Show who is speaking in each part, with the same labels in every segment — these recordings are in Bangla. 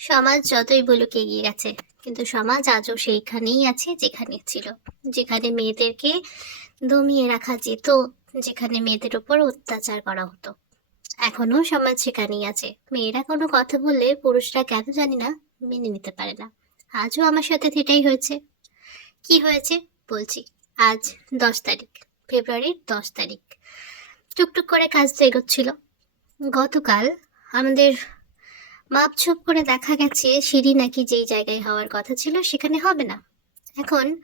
Speaker 1: সমাজ যতই বলুক এগিয়ে গেছে, কিন্তু সমাজ আজও সেইখানেই আছে যেখানে ছিল। যেখানে মেয়েদেরকে দমিয়ে রাখা যেত, যেখানে মেয়েদের উপর অত্যাচার করা হতো। এখনও সমাজ সেখানেই আছে। মেয়েরা কোনো কথা বললে পুরুষরা কেন জানি না, মেনে নিতে পারে না। আজও আমার সাথে সেটাই হয়েছে। কি হয়েছে? বলছি, আজ দশ তারিখ, ফেব্রুয়ারির দশ তারিখ। টুকটুক করে কাজ তো এগোচ্ছিল। গতকাল আমাদের মাপঝোপ করে দেখা গেছে সিঁড়ি নাকি যেই জায়গায় হওয়ার কথা ছিল সেখানে হবে না। এখন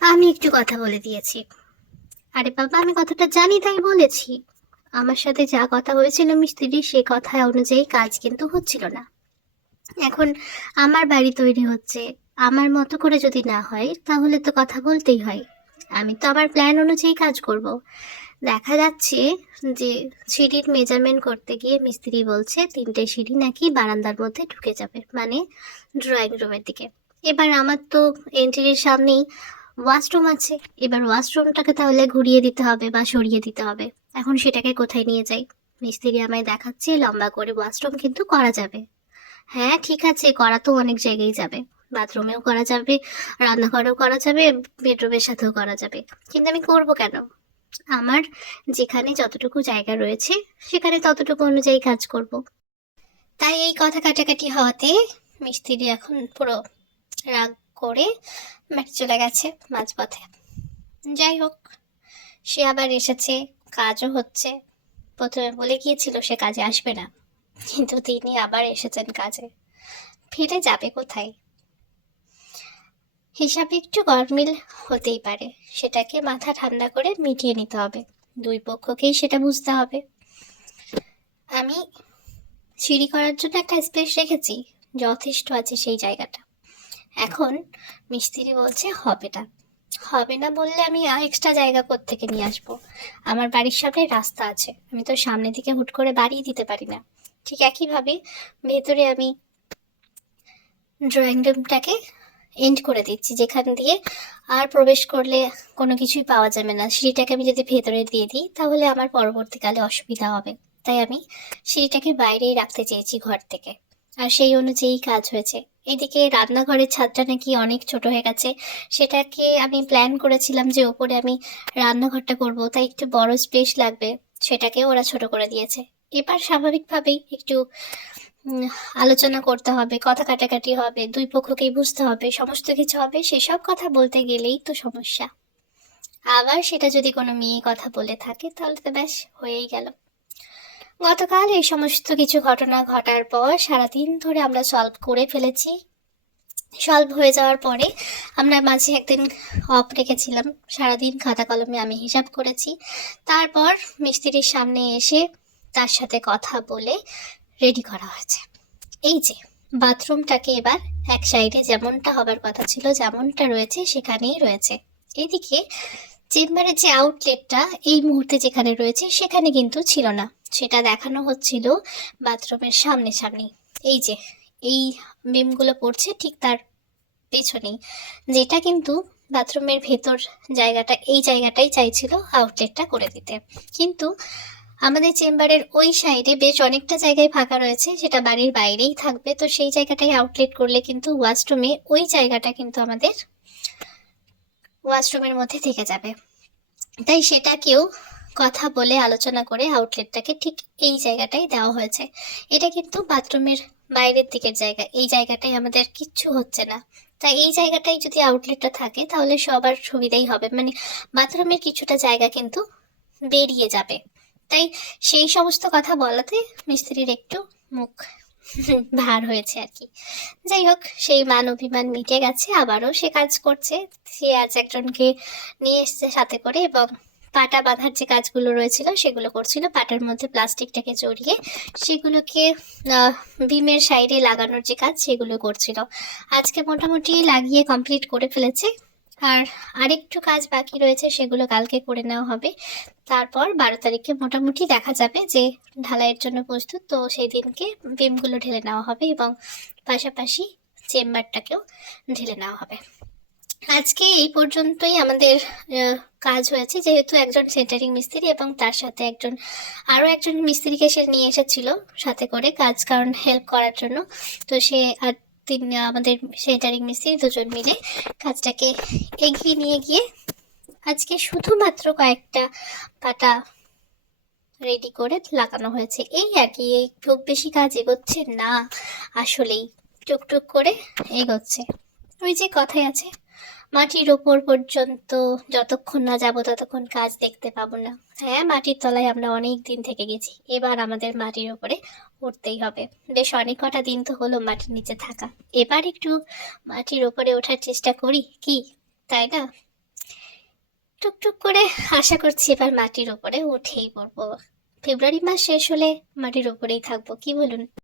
Speaker 1: আমি একটু কথা বলে দিয়েছি। আরে বাবা, আমি কথাটা জানি তাই বলেছি। আমার সাথে যা কথা হয়েছিল মিস্ত্রি, সে কথা অনুযায়ী কাজ কিন্তু হচ্ছিল না। এখন আমার বাড়ি তৈরি হচ্ছে। আমার মতো করে যদি না হয়, তাহলে তো কথা বলতেই হয়। আমি তো আমার প্ল্যান অনুযায়ী কাজ করব। দেখা যাচ্ছে যে সিঁড়ির মেজারমেন্ট করতে গিয়ে মিস্ত্রি বলছে তিনটে সিঁড়ি নাকি বারান্দার মধ্যে ঢুকে যাবে মানে ড্রয়িং রুমের দিকে। এবার আমার তো এন্ট্রির সামনেই ওয়াশরুম আছে। এবার ওয়াশরুমটাকে তাহলে ঘুরিয়ে দিতে হবে বা সরিয়ে দিতে হবে। এখন সেটাকে কোথায় নিয়ে যাই? মিস্ত্রি আমায় দেখাচ্ছে লম্বা করে ওয়াশরুম কিন্তু করা যাবে। হ্যাঁ ঠিক আছে, করা তো অনেক জায়গায় যাবে। বাথরুমেও করা যাবে, রান্নাঘরেও করা যাবে বেডরুমের সাথেও করা যাবে। কিন্তু আমি করব কেন? আমার যেখানে যতটুকু জায়গা রয়েছে, সেখানে ততটুকু অনুযায়ী কাজ করব। তাই এই কথা কাটাকাটি হওয়াতে মিস্ত্রি এখন পুরো রাগ করে বাড়ি চলে গেছে মাঝপথে। যাই হোক, সে আবার এসেছে, কাজও হচ্ছে। প্রথমে বলে গিয়েছিল সে কাজে আসবে না। কিন্তু তিনি আবার এসেছেন কাজে। ফিরে যাবে কোথায়? হিসাবে একটু গরমিল হতেই পারে। সেটাকে মাথা ঠান্ডা করে মিটিয়ে নিতে হবে। দুই পক্ষকেই সেটা বুঝতে হবে। আমি সিঁড়ি করার জন্য একটা স্পেস রেখেছি। যথেষ্ট আছে সেই জায়গাটা। এখন মিস্ত্রি বলছে, হবে না। হবে না বললে আমি এক্সট্রা জায়গা থেকে নিয়ে আসব? আমার বাড়ির সামনে রাস্তা আছে। আমি তো সামনে দিকে হুট করে বাড়িয়ে দিতে পারি না। ঠিক একইভাবে ভেতরে আমি ড্রয়িং রুমটাকে এন্ড করে দিচ্ছি যেখান দিয়ে আর প্রবেশ করলে কোনো কিছুই পাওয়া যাবে না। সিঁড়িটাকে আমি যদি ভেতরে দিয়ে দিই, তাহলে আমার পরবর্তীকালে অসুবিধা হবে। তাই আমি সিঁড়িটাকে বাইরেই রাখতে চেয়েছি ঘর থেকে। আর সেই অনুযায়ী কাজ হয়েছে। এদিকে রান্নাঘরের ছাদটা নাকি অনেক ছোট হয়ে গেছে। সেটাকে আমি প্ল্যান করেছিলাম যে ওপরে আমি রান্নাঘরটা করব, তাই একটু বড় স্পেস লাগবে। সেটাকে ওরা ছোট করে দিয়েছে। এবার স্বাভাবিকভাবেই একটু আলোচনা করতে হবে, কথা কাটাকাটি হবে, দুই পক্ষকেই বুঝতে হবে, সমস্ত কিছু হবে, সেসব কথা বলতে গেলেই তো সমস্যা। আবার সেটা যদি কোনো মেয়ে কথা বলে থাকে, তাহলে তো ব্যাস হয়েই গেল। গতকাল এই সমস্ত কিছু ঘটনা ঘটার পর সারাদিন ধরে আমরা সলভ করে ফেলেছি। সলভ হয়ে যাওয়ার পরে আমরা মাঝে একদিন অফ রেখেছিলাম। সারাদিন খাতা কলমে আমি হিসাব করেছি। তারপর মিস্ত্রির সামনে এসে তার সাথে কথা বলে রেডি করা হয়েছে। এই যে, বাথরুমটাকে এবার এক সাইডে যেমনটা হবার কথা ছিল, যেমনটা রয়েছে সেখানেই রয়েছে। এদিকে চেম্বারের যে আউটলেটটা এই মুহূর্তে যেখানে রয়েছে সেখানে কিন্তু ছিল না। সেটা দেখানো হচ্ছিল বাথরুমের সামনে সামনে এই যে, এই মেমগুলো পড়ছে ঠিক তার পেছনেই। যেটা কিন্তু বাথরুমের ভেতর জায়গাটা, এই জায়গাটাই চাইছিল আউটলেটটা করে দিতে। কিন্তু আমাদের চেম্বারের ওই সাইডে বেশ অনেকটা জায়গায় ফাঁকা রয়েছে, সেটা বাড়ির বাইরেই থাকবে। তো সেই জায়গাটাই আউটলেট করলে কিন্তু ওয়াশরুমে ওই জায়গাটা কিন্তু আমাদের ওয়াশরুমের মধ্যে থেকে যাবে। তাই সেটাকেও কথা বলে আলোচনা করে আউটলেটটাকে ঠিক এই জায়গাটাই দেওয়া হয়েছে। এটা কিন্তু বাথরুমের বাইরের দিকের জায়গা, এই জায়গাটাই আমাদের কিচ্ছু হচ্ছে না। তাই এই জায়গাটাই যদি আউটলেটটা থাকে, তাহলে সবার সুবিধাই হবে। মানে বাথরুমের কিছুটা জায়গা কিন্তু বেরিয়ে যাবে। তাই সেই সমস্ত কথা বলাতে মিস্ত্রির একটু মুখ ভার হয়েছে আর কি। যাই হোক, সেই মান অভিমান মিটে গেছে, আবারও সে কাজ করছে। সে আজ একজনকে নিয়ে এসছে সাথে করে এবং পাটা বাঁধার যে কাজগুলো রয়েছিল সেগুলো করছিল। পাটার মধ্যে প্লাস্টিকটাকে জড়িয়ে সেগুলোকে বিমের সাইডে লাগানোর যে কাজ সেগুলো করছিল। আজকে মোটামুটি লাগিয়ে কমপ্লিট করে ফেলেছে। আর আরেকটু কাজ বাকি রয়েছে, সেগুলো কালকে করে নেওয়া হবে। তারপর বারো তারিখে মোটামুটি দেখা যাবে যে ঢালাইয়ের জন্য প্রস্তুত, তো সেই দিনকে বিমগুলো ঢেলে নেওয়া হবে এবং পাশাপাশি চেম্বারটাকেও ঢেলে নেওয়া হবে। আজকে এই পর্যন্তই আমাদের কাজ হয়েছে। যেহেতু একজন সেন্টারিং মিস্ত্রি এবং তার সাথে একজন, আরও একজন মিস্ত্রিকে সে নিয়ে এসেছিল সাথে করে কাজ কারণ হেল্প করার জন্য। তো সে আর তিন আমাদের সেন্টারিং মিস্ত্রি দুজন মিলে কাজটাকে এগিয়ে নিয়ে গিয়ে আজকে শুধুমাত্র কয়েকটা পাটা রেডি করে লাগানো হয়েছে। এই আর কি, এই খুব বেশি কাজ এগোচ্ছে না, আসলেই টুকটুক করে এগোচ্ছে। ওই যে কথাই আছে মাটির ওপর পর্যন্ত যতক্ষণ না যাব, ততক্ষণ কাজ দেখতে পাবো না। হ্যাঁ মাটির তলায় আমরা অনেক দিন থেকে গেছি। এবার আমাদের মাটির ওপরে উঠতেই হবে। বেশ অনেক কটা দিন তো হলো মাটির নিচে থাকা। এবার একটু মাটির ওপরে ওঠার চেষ্টা করি, কি? তাই না? টুকটুক করে আশা করছি এবার মাটির ওপরে উঠেই পড়ব। ফেব্রুয়ারি মাস শেষ হলে মাটির ওপরেই থাকব, কি বলুন?